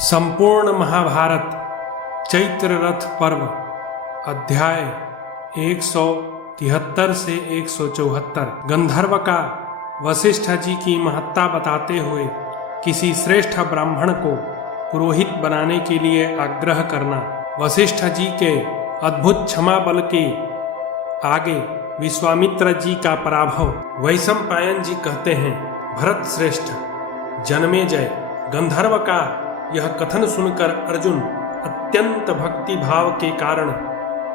संपूर्ण महाभारत चैत्र रथ पर्व अध्याय 173 से 174। गंधर्व का वशिष्ठ जी की महत्ता बताते हुए किसी श्रेष्ठ ब्राह्मण को पुरोहित बनाने के लिए आग्रह करना। वशिष्ठ जी के अद्भुत क्षमा बल के आगे विश्वामित्र जी का पराभव। वैशंपायन जी कहते हैं, भरत श्रेष्ठ, जन्मेजय, गंधर्व का यह कथन सुनकर अर्जुन अत्यंत भक्ति भाव के कारण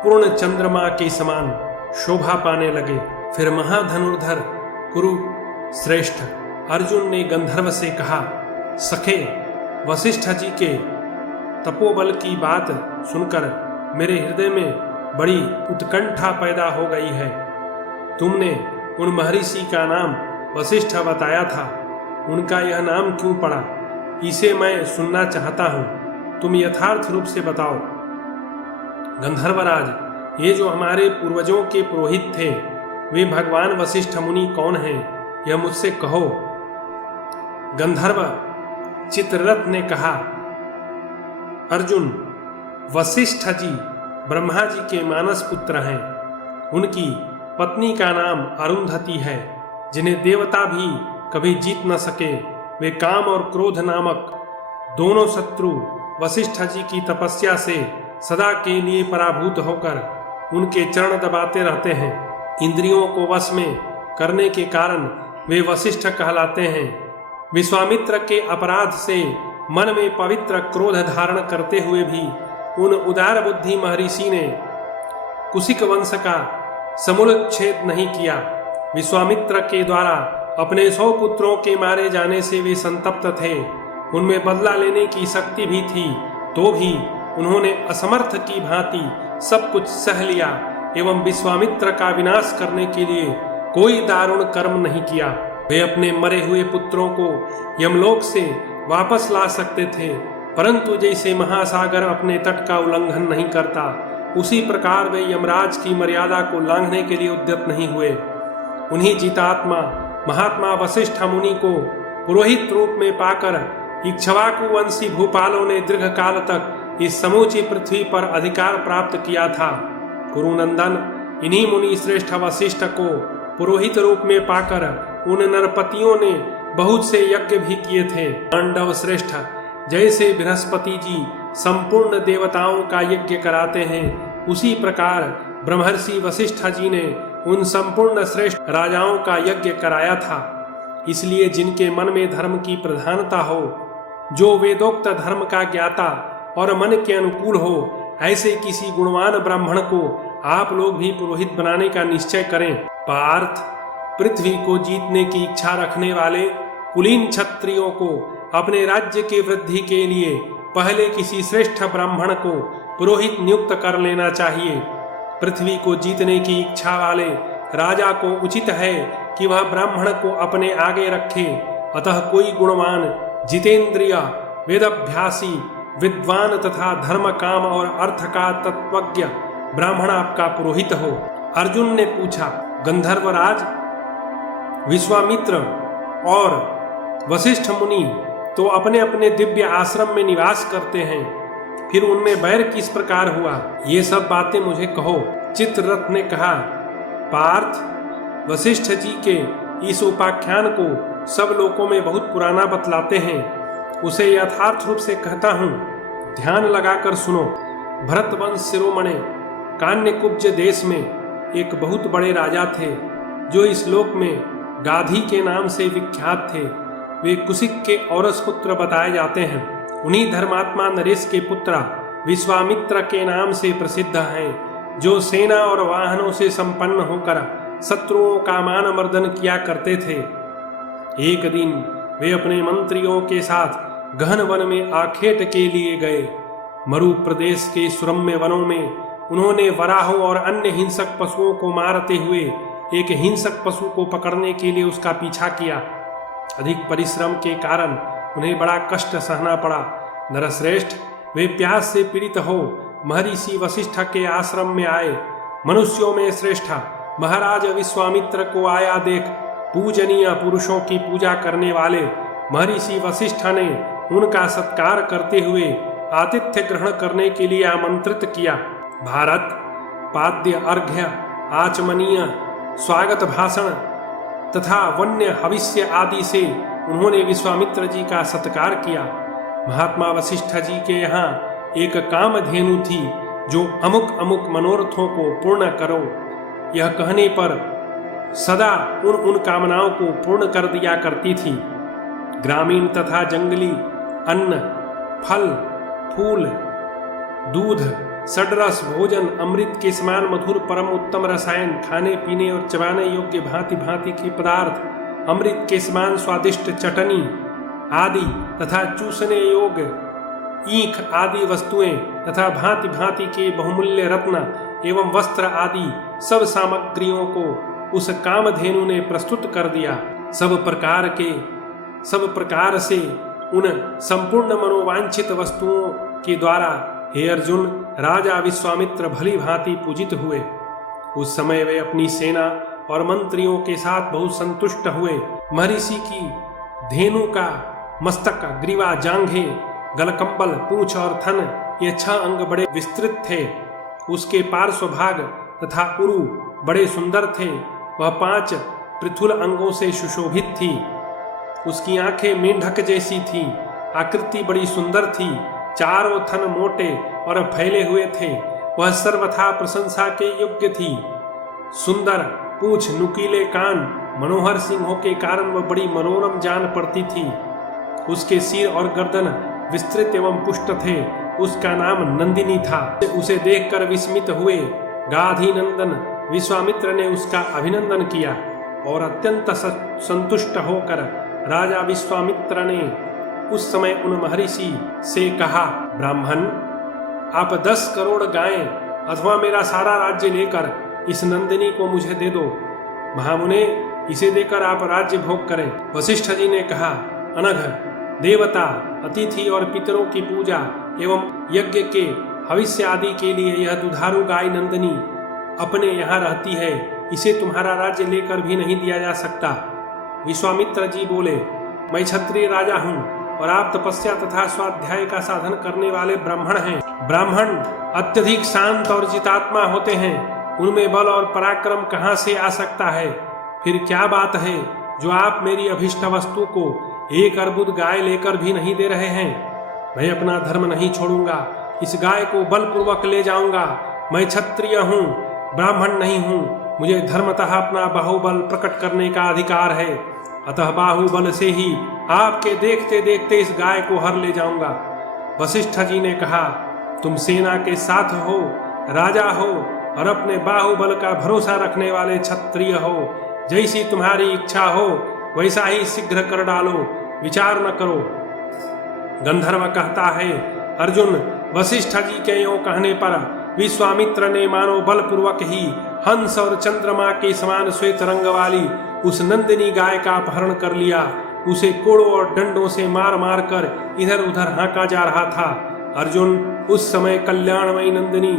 पूर्ण चंद्रमा के समान शोभा पाने लगे। फिर महाधनुर्धर कुरु श्रेष्ठ अर्जुन ने गंधर्व से कहा, सखे, वशिष्ठ जी के तपोबल की बात सुनकर मेरे हृदय में बड़ी उत्कंठा पैदा हो गई है। तुमने उन महर्षि का नाम वशिष्ठ बताया था, उनका यह नाम क्यों पड़ा, इसे मैं सुनना चाहता हूँ। तुम यथार्थ रूप से बताओ। गंधर्वराज, ये जो हमारे पूर्वजों के पुरोहित थे, वे भगवान वशिष्ठ मुनि कौन हैं, यह मुझसे कहो। गंधर्व चित्ररथ ने कहा, अर्जुन, वशिष्ठ जी ब्रह्मा जी के मानस पुत्र हैं। उनकी पत्नी का नाम अरुंधति है, जिन्हें देवता भी कभी जीत न सके। वे काम और क्रोध नामक दोनों शत्रु वशिष्ठ जी की तपस्या से सदा के लिए पराभूत होकर उनके चरण दबाते रहते हैं। इंद्रियों को वश में करने के कारण वे वशिष्ठ कहलाते हैं। विश्वामित्र के अपराध से मन में पवित्र क्रोध धारण करते हुए भी उन उदार बुद्धि महर्षि ने कुशिक वंश का समूलच्छेद नहीं किया। विश्वामित्र के द्वारा अपने 100 पुत्रों के मारे जाने से वे संतप्त थे। उनमें बदला लेने की शक्ति भी थी, तो भी उन्होंने असमर्थ की भांति सब कुछ सह लिया एवं विश्वामित्र का विनाश करने के लिए कोई दारुण कर्म नहीं किया। वे अपने मरे हुए पुत्रों को यमलोक से वापस ला सकते थे, परंतु जैसे महासागर अपने तट का उल्लंघन नहीं करता, उसी प्रकार वे यमराज की मर्यादा को लांघने के लिए उद्यत नहीं हुए। उन्हीं जीतात्मा महात्मा वशिष्ठ मुनि को पुरोहित रूप में पाकर इक्ष्वाकु वंशी भूपालों ने दीर्घ काल तक इस समूची पृथ्वी पर अधिकार प्राप्त किया था। कुरुनंदन, इन्हीं मुनि श्रेष्ठ वशिष्ठ को पुरोहित रूप में पाकर उन नरपतियों ने बहुत से यज्ञ भी किए थे। पांडव श्रेष्ठ, जैसे बृहस्पति जी संपूर्ण देवताओं का यज्ञ कराते हैं, उसी प्रकार ब्रह्मर्षि वशिष्ठ जी ने उन संपूर्ण श्रेष्ठ राजाओं का यज्ञ कराया था। इसलिए जिनके मन में धर्म की प्रधानता हो, जो वेदोक्त धर्म का ज्ञाता और मन के अनुकूल हो, ऐसे किसी गुणवान ब्राह्मण को आप लोग भी पुरोहित बनाने का निश्चय करें। पार्थ, पृथ्वी को जीतने की इच्छा रखने वाले कुलीन क्षत्रियों को अपने राज्य की वृद्धि के लिए पहले किसी श्रेष्ठ ब्राह्मण को पुरोहित नियुक्त कर लेना चाहिए। पृथ्वी को जीतने की इच्छा वाले राजा को उचित है कि वह ब्राह्मण को अपने आगे रखे। अतः कोई गुणवान, जितेंद्रिय, वेदाभ्यासी, विद्वान तथा धर्म, काम और अर्थ का तत्वज्ञ ब्राह्मण आपका पुरोहित हो। अर्जुन ने पूछा, गंधर्वराज, विश्वामित्र और वशिष्ठ मुनि तो अपने अपने दिव्य आश्रम में निवास करते हैं, फिर उनमें बैर किस प्रकार हुआ, ये सब बातें मुझे कहो। चित्ररथ ने कहा, पार्थ, वशिष्ठ जी के इस उपाख्यान को सब लोगों में बहुत पुराना बतलाते हैं, उसे यथार्थ रूप से कहता हूँ, ध्यान लगाकर सुनो। भरतवंश शिरोमणि कान्यकुब्ज देश में एक बहुत बड़े राजा थे, जो इस लोक में गाधी के नाम से विख्यात थे। वे कुशिक के औरस पुत्र बताए जाते हैं। उन्हीं धर्मात्मा नरेश के पुत्र विश्वामित्र के नाम से प्रसिद्ध हैं, जो सेना और वाहनों से संपन्न होकर शत्रुओं का मान मर्दन किया करते थे। एक दिन वे अपने मंत्रियों के साथ गहन वन में आखेट के लिए गए। मरु प्रदेश के सुरम्य वनों में उन्होंने वराहों और अन्य हिंसक पशुओं को मारते हुए एक हिंसक पशु को पकड़ने के लिए उसका पीछा किया। अधिक परिश्रम के कारण उन्हें बड़ा कष्ट सहना पड़ा। नरश्रेष्ठ, वे प्यास से पीड़ित हो महर्षि वशिष्ठ के आश्रम में आए। मनुष्यों में श्रेष्ठ महाराज विश्वामित्र को आया देख पूजनीय पुरुषों की पूजा करने वाले महर्षि वशिष्ठ ने उनका सत्कार करते हुए आतिथ्य ग्रहण करने के लिए आमंत्रित किया। भारत, पाद्य अर्घ्य, आचमनीय, स्वागत भाषण तथा वन्य हविष्य आदि से उन्होंने विश्वामित्र जी का सत्कार किया। महात्मा वशिष्ठ जी के यहाँ एक कामधेनु थी जो अमुक अमुक मनोरथों को पूर्ण करो, यह कहने पर सदा उन कामनाओं को पूर्ण कर दिया करती थी। ग्रामीण तथा जंगली अन्न, फल, फूल, दूध, षड्रस भोजन, अमृत के समान मधुर परम उत्तम रसायन, खाने पीने और चबाने योग्य भांति भांति के पदार्थ, अमृत के समान स्वादिष्ट चटनी आदि तथा चूसने योग्य ईख आदि वस्तुएं तथा भांति भांति के बहुमूल्य रत्न एवं वस्त्र आदि सब सामग्रियों को उस कामधेनु ने प्रस्तुत कर दिया। सब प्रकार से उन संपूर्ण मनोवांछित वस्तुओं के द्वारा हे अर्जुन, राजा विश्वामित्र भली भांति पूजित हुए। उस समय वे अपनी सेना और मंत्रियों के साथ बहुत संतुष्ट हुए। महर्षि की धेनु का मस्तक, ग्रीवा, जांघे, गलकंबल, पूंछ और थन, ये 6 अंग बड़े विस्तृत थे। उसके पार्श्व भाग तथा उरु बड़े सुंदर थे। वह 5 पृथुल अंगों से सुशोभित थी। उसकी आंखें मेंढक जैसी थीं। आकृति बड़ी सुंदर थी। चारों थन मोटे और फैले हुए थे। वह सर्वथा प्रशंसा के योग्य थी। सुंदर पूंछ, नुकीले कान, मनोहर सिंहों के कारण वह बड़ी मनोरम जान पड़ती थी। उसके सिर और गर्दन विस्तृत एवं पुष्ट थे। उसका नाम नंदिनी था। उसे देखकर विस्मित हुए गाधी नंदन विश्वामित्र ने उसका अभिनंदन किया और अत्यंत संतुष्ट होकर राजा विश्वामित्र ने उस समय उन महर्षि से कहा, ब्राह्मण, आप 10 करोड़ गायें अथवा मेरा सारा राज्य लेकर इस नंदिनी को मुझे दे दो। महामुने, इसे देकर आप राज्य भोग करें। वशिष्ठ जी ने कहा, अनघ, देवता, अतिथि और पितरों की पूजा एवं यज्ञ के भविष्य आदि के लिए यह दुधारू गाय नंदिनी अपने यहाँ रहती है। इसे तुम्हारा राज्य लेकर भी नहीं दिया जा सकता। विश्वामित्र जी बोले, मैं क्षत्रिय राजा हूँ और आप तपस्या तथा स्वाध्याय का साधन करने वाले ब्राह्मण हैं। ब्राह्मण अत्यधिक शांत और जितात्मा होते हैं। उनमें बल और पराक्रम कहाँ से आ सकता है? फिर क्या बात है जो आप मेरी अभिष्ट वस्तु को 1 अर्बुद गाय लेकर भी नहीं दे रहे हैं? मैं अपना धर्म नहीं छोड़ूंगा। इस गाय को बलपूर्वक ले जाऊंगा। मैं क्षत्रिय हूँ, ब्राह्मण नहीं हूँ। मुझे धर्मतः अपना बाहुबल प्रकट करने का अधिकार है। अतः बाहुबल से ही आपके देखते देखते इस गाय को हर ले जाऊंगा। वशिष्ठ जी ने कहा, तुम सेना के साथ हो, राजा हो और अपने बाहुबल का भरोसा रखने वाले क्षत्रिय हो। जैसी तुम्हारी इच्छा हो वैसा ही शीघ्र कर डालो, विचार न करो। गंधर्व कहता है, अर्जुन, वशिष्ठ जी के यों कहने पर विश्वामित्र ने मानो बलपूर्वक ही हंस और चंद्रमा के समान श्वेत रंग वाली उस नंदिनी गाय का अपहरण कर लिया। उसे कोड़ों और डंडों से मार मार कर इधर उधर हाँका जा रहा था। अर्जुन, उस समय कल्याणमयी नंदिनी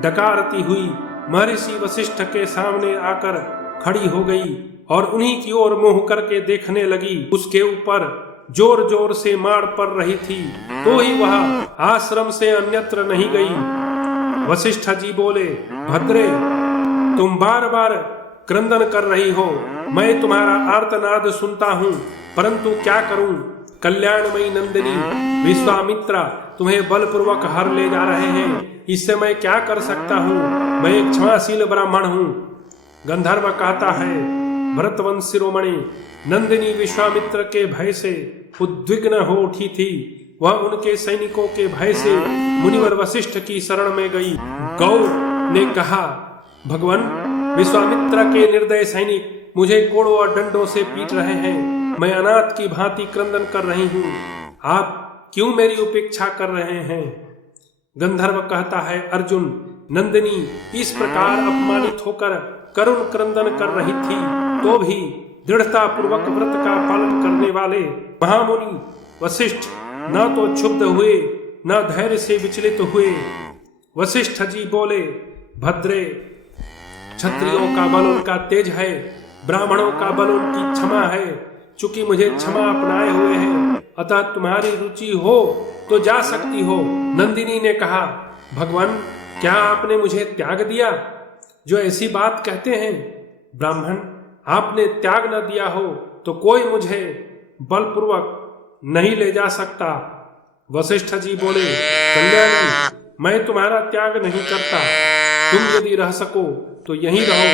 डकारती हुई महर्षि वशिष्ठ के सामने आकर खड़ी हो गई और उन्हीं की ओर मुंह करके देखने लगी। उसके ऊपर जोर जोर से मार पड़ रही थी, तो ही वह आश्रम से अन्यत्र नहीं गई। वशिष्ठ जी बोले, भद्रे, तुम बार बार क्रंदन कर रही हो। मैं तुम्हारा आर्तनाद सुनता हूँ, परंतु क्या करूँ? कल्याणमयी नंदिनी, विश्वामित्र तुम्हें बलपूर्वक हर ले जा रहे हैं। इससे मैं क्या कर सकता हूँ? मैं एक क्षमाशील ब्राह्मण हूँ। गंधर्व कहता है, भरतवंश शिरोमणि, नंदिनी विश्वामित्र के भय से उद्विग्न हो उठी थी। वह उनके सैनिकों के भय से मुनिवर वशिष्ठ की शरण में गई। गौ ने कहा, भगवान, विश्वामित्र के निर्दय सैनिक मुझे कोड़ों और डंडों से पीट रहे हैं। मैं अनाथ की भांति क्रंदन कर रही हूँ। आप क्यों मेरी उपेक्षा कर रहे हैं? गंधर्व कहता है, अर्जुन, नंदिनी इस प्रकार अपमानित होकर करुण क्रंदन कर रही थी, तो भी दृढ़ता पूर्वक व्रत का पालन करने वाले महामुनि वशिष्ठ न तो क्षुब्ध हुए न धैर्य से विचलित हुए। वशिष्ठ जी बोले, भद्रे, क्षत्रियों का बल उनका तेज है, ब्राह्मणों का बल उनकी क्षमा है। चूंकि मुझे क्षमा अपनाए हुए हैं, अतः तुम्हारी रुचि हो तो जा सकती हो। नंदिनी ने कहा, भगवान, क्या आपने मुझे त्याग दिया जो ऐसी बात कहते हैं? ब्राह्मण, आपने त्याग न दिया हो तो कोई मुझे बलपूर्वक नहीं ले जा सकता। वशिष्ठ जी बोले, कल्याणी, मैं तुम्हारा त्याग नहीं करता। तुम यदि रह सको तो यहीं रहो।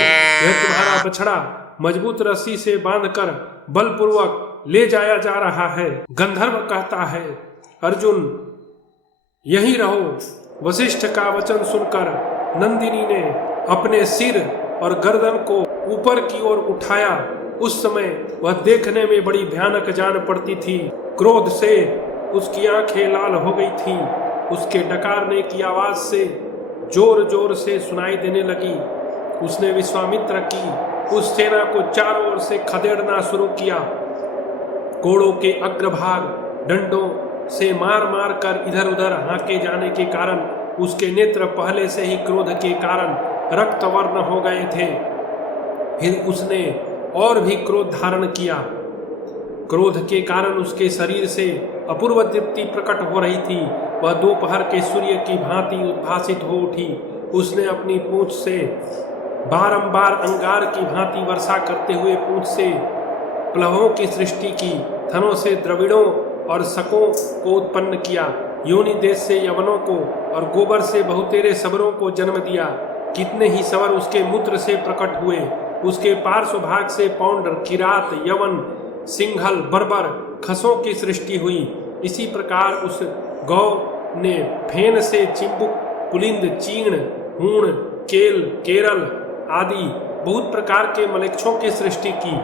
यह तुम्हारा बछड़ा मजबूत रस्सी से बांधकर बलपूर्वक ले जाया जा रहा है। गंधर्व कहता है, अर्जुन यहीं रहो। वशिष्ठ का वचन सुनकर नंदिनी ने अपने सिर और गर्दन को ऊपर की ओर उठाया। उस समय वह देखने में बड़ी भयानक जान पड़ती थी। क्रोध से उसकी आंखें लाल हो गई थी। उसके डकारने की आवाज से जोर जोर से सुनाई देने लगी। उसने विश्वामित्र की उस सेना को चारों ओर से खदेड़ना शुरू किया। घोड़ों के अग्रभाग डंडों से मार मार कर इधर उधर हाके जाने के कारण उसके नेत्र पहले से ही क्रोध के कारण रक्तवर्ण हो गए थे। फिर उसने और भी क्रोध धारण किया। क्रोध के कारण उसके शरीर से अपूर्व दीप्ति प्रकट हो रही थी। वह दोपहर के सूर्य की भांति उद्भासित हो उठी। उसने अपनी पूंछ से बारंबार अंगार की भांति वर्षा करते हुए पूंछ से प्लवों की सृष्टि की। थनों से द्रविड़ों और शकों को उत्पन्न किया। योनि देश से यवनों को और गोबर से बहुतेरे सबरों को जन्म दिया। कितने ही सवर उसके मूत्र से प्रकट हुए। उसके पार्श्व भाग से पौंड, किरात, यवन, सिंघल, बर्बर, खसों की सृष्टि हुई। इसी प्रकार उस गौ ने फेन से चिंबुक, पुलिंद, चीण, हूण, केल, केरल आदि बहुत प्रकार के मलेच्छों की सृष्टि की।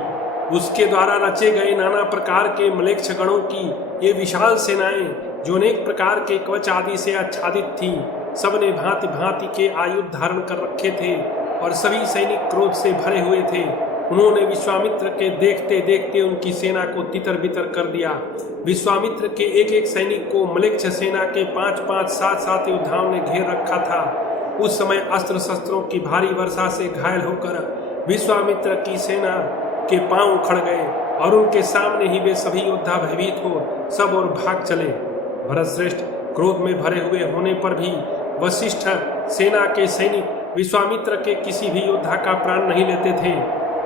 उसके द्वारा रचे गए नाना प्रकार के मलेच्छ गणों की ये विशाल सेनाएं, जो अनेक प्रकार के कवच आदि से आच्छादित थी, सबने भांति भांति के आयुध धारण कर रखे थे और सभी सैनिक क्रोध से भरे हुए थे। उन्होंने विश्वामित्र के देखते देखते उनकी सेना को तितर बितर कर दिया। विश्वामित्र के एक एक सैनिक को मलेच्छ सेना के 5-5, 7-7 योद्धाओं ने घेर रखा था। उस समय अस्त्र शस्त्रों की भारी वर्षा से घायल होकर विश्वामित्र की सेना के पांव उखड़ गए और उनके सामने ही वे सभी योद्धा भयभीत हो सब और भाग चले। भरतश्रेष्ठ क्रोध में भरे हुए होने पर भी वशिष्ठ सेना के सैनिक विश्वामित्र के किसी भी योद्धा का प्राण नहीं लेते थे।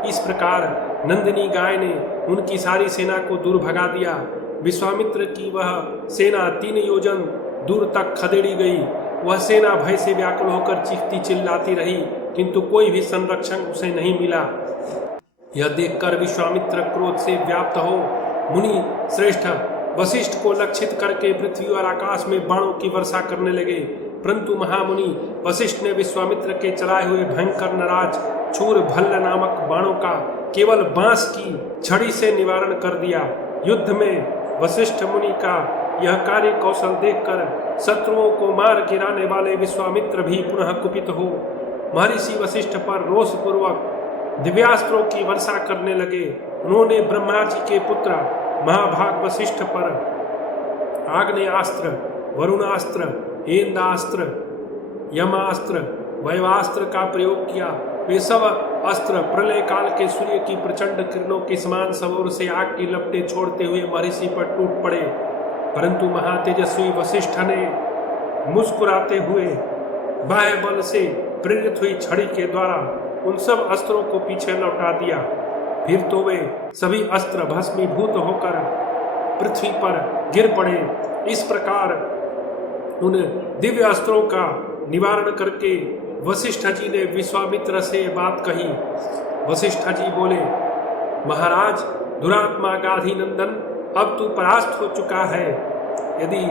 इस प्रकार नंदिनी गाय ने उनकी सारी सेना को दूर भगा दिया। विश्वामित्र की वह सेना 3 योजन दूर तक खदेड़ी गई। वह सेना भय से व्याकुल होकर चीखती चिल्लाती रही, किंतु कोई भी संरक्षण उसे नहीं मिला। यह देखकर विश्वामित्र क्रोध से व्याप्त हो मुनि श्रेष्ठ वशिष्ठ को लक्षित करके पृथ्वी और आकाश में बाणों की वर्षा करने लगे। परंतु महामुनि वशिष्ठ ने विश्वामित्र के चलाए हुए भयंकर नराज छूर भल्ल नामक बाणों का केवल बांस की छड़ी से निवारण कर दिया। युद्ध में वशिष्ठ मुनि का यह कार्य कौशल देखकर शत्रुओं को मार गिराने वाले विश्वामित्र भी पुनः कुपित हो महर्षि वशिष्ठ पर रोष पूर्वक दिव्यास्त्रों की वर्षा करने लगे। उन्होंने ब्रह्मा जी के पुत्र महाभाग वशिष्ठ पर आग्नेयास्त्र, वरुणास्त्र, इंद्रास्त्र, यमास्त्र, वैवास्त्र का प्रयोग किया। वे सब अस्त्र प्रलय काल के सूर्य की प्रचंड किरणों के समान सब ओर से आग की लपटें छोड़ते हुए महर्षि पर टूट पड़े। परंतु महातेजस्वी वशिष्ठ ने मुस्कुराते हुए बाह्य बल से प्रेरित हुई छड़ी के द्वारा उन सब अस्त्रों को पीछे लौटा दिया। फिर तो वे सभी अस्त्र भस्मीभूत होकर पृथ्वी पर गिर पड़े। इस प्रकार उन दिव्य अस्त्रों का निवारण करके वशिष्ठ जी ने विश्वामित्र से बात कही। वशिष्ठ जी बोले, महाराज दुरात्मा गाधी नंदन, अब तू परास्त हो चुका है। यदि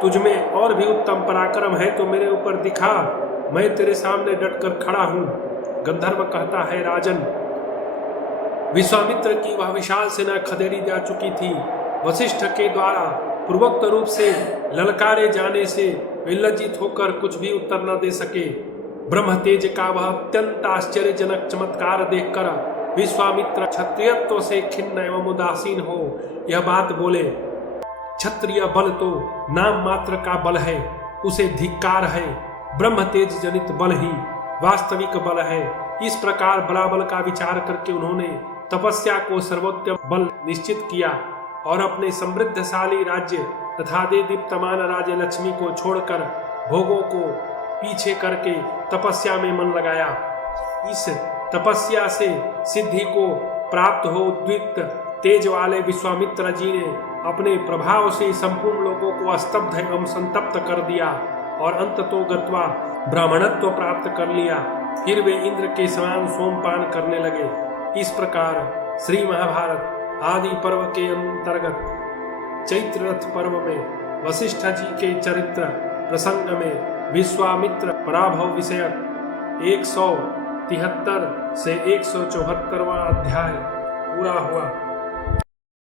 तुझमें और भी उत्तम पराक्रम है तो मेरे ऊपर दिखा, मैं तेरे सामने डटकर खड़ा हूं। गंधर्व कहता है, राजन, विश्वामित्र की वह विशाल सेना खदेड़ी जा चुकी थी। वशिष्ठ के द्वारा पूर्वोक्त रूप से ललकारे जाने से वे लज्जित होकर कुछ भी उत्तर न दे सके। ब्रह्म तेज का वह अत्यंत आश्चर्यजनक चमत्कार देखकर विश्वामित्र क्षत्रियत्व से खिन्न एवं उदासीन हो यह बात बोले, क्षत्रिय बल तो नाम मात्र का बल है, उसे धिक्कार है। ब्रह्म तेज जनित बल ही वास्तविक बल है। इस प्रकार बलाबल का विचार करके उन्होंने तपस्या को सर्वोत्तम बल निश्चित किया। और अपने समृद्धशाली राज्य तथा दीप्तमान राज्य लक्ष्मी को छोड़कर भोगों को पीछे करके तपस्या में मन लगाया। इस तपस्या से सिद्धि को प्राप्त हो उद्विग्न तेज वाले विश्वामित्र जी ने अपने प्रभाव से संपूर्ण लोगों को स्तब्ध एवं संतप्त कर दिया और अंततो गत्वा ब्राह्मणत्व प्राप्त कर लिया। फिर वे इंद्र के समान सोमपान करने लगे। इस प्रकार श्री महाभारत आदि पर्व के अंतर्गत चैत्र रथ पर्व में वशिष्ठ जी के चरित्र प्रसंग में विश्वामित्र पराभव विषयक 173 से 174वां अध्याय पूरा हुआ।